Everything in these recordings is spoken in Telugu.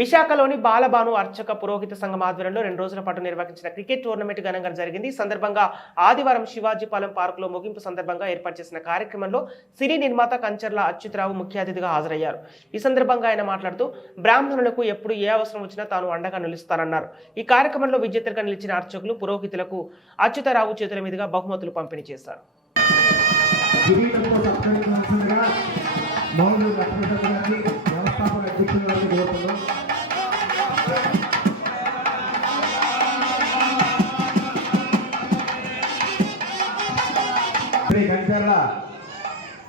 విశాఖలోని బాలబాను అర్చక పురోహిత సంఘం ఆధ్వర్యంలో రెండు రోజుల పాటు నిర్వహించిన క్రికెట్ టోర్నమెంట్ ఘనంగా జరిగింది. ఈ సందర్భంగా ఆదివారం శివాజీపాలెం పార్కులో ముగింపు సందర్భంగా ఏర్పాటు చేసిన కార్యక్రమంలో సినీ నిర్మాత కంచర్ల అచ్యుతరావు ముఖ్య అతిథిగా హాజరయ్యారు. ఈ సందర్భంగా ఆయన మాట్లాడుతూ బ్రాహ్మణులకు ఎప్పుడు ఏ అవసరం వచ్చినా తాను అండగా నిలుస్తానన్నారు. ఈ కార్యక్రమంలో విజేతలుగా నిలిచిన అర్చకులు పురోహితులకు అచ్యుతరావు చేతుల మీదుగా బహుమతులు పంపిణీ చేశారు. మౌలిక శ్రీ కంచర్ల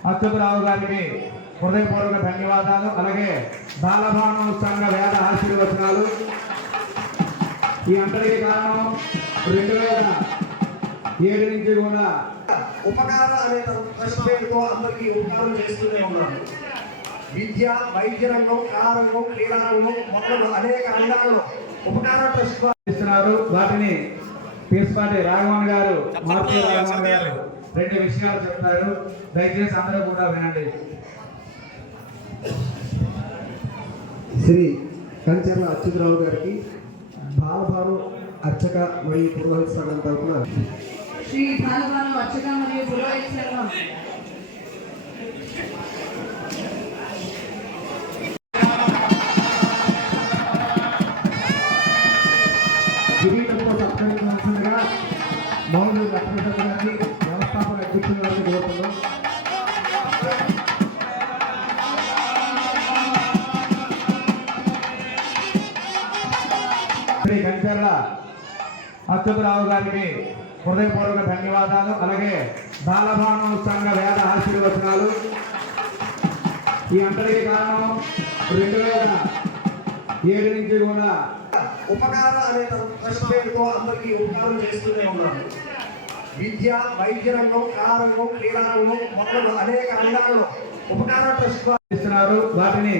అచ్యుతరావు గారికి హృదయపూర్వక ధన్యవాదాలు. అలాగే బాలభాను సంఘ వేద ఆశీర్వచనాలు. ఈ అంతటికి కారణం రెండు వేల ఏడు నుంచి కూడా ఉపకార అనే పేరుతో అందరికీ ఉపకారం చేస్తూనే ఉన్నాను విద్య వైద్య రంగం కళారంగం క్రీడారంగం మొదలు అనేక రంగాల్లో ఉపకార ట్రస్ట్ ఇస్తున్నారు వాటిని పీస్పాటి రాఘవన్ గారు మార్చి రాఘవన్ గారు. రెండు విషయాలు చెప్తారు దయచేసి అందరూ కూడా వినండి. శ్రీ కంచర్ల అచ్యుతరావు గారికి బాలభాను అర్చక మరియు పురోహిత సంఘం తరఫున శ్రీ భానుభాను అర్చక మరియు పురోహిత సంఘం. కిరీటంతో సత్కరించాల్సిందిగా మౌలు లక్ష్మీశర్మ గారిని వ్యవస్థాపక అధ్యక్షుల వారిని శ్రీ కంచర్ల అచ్యుతరావు గారికి హృదయపూర్వక ధన్యవాదాలు. అలాగే బాలభాను సంఘ వేద ఆశీర్వచనాలు. ఈ అంతటికి కారణం రెండు వేల ఏడు నుంచి కూడా ఉపకారం అనే పేరుతో అందరికీ ఉపకారం చేస్తూనే ఉన్నాను. విద్య వైద్య రంగం కళారంగం క్రీడారంగం మొదలు అనేక రంగాల్లో ఉపకార ట్రస్ట్ ఇస్తున్నారు వాటిని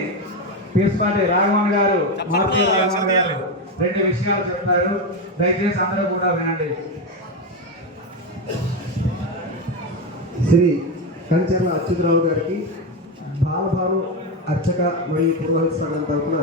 పీస్పాటి రాఘవన్ గారు రాఘవన్ గారు రెండు విషయాలు చెప్తారు. దయచేసి అందరూ కూడా వినండి. శ్రీ కంచర్ల అచ్యుతరావు గారికి బాలభాను అర్చక మరియు పురోహిత సంఘం తరఫున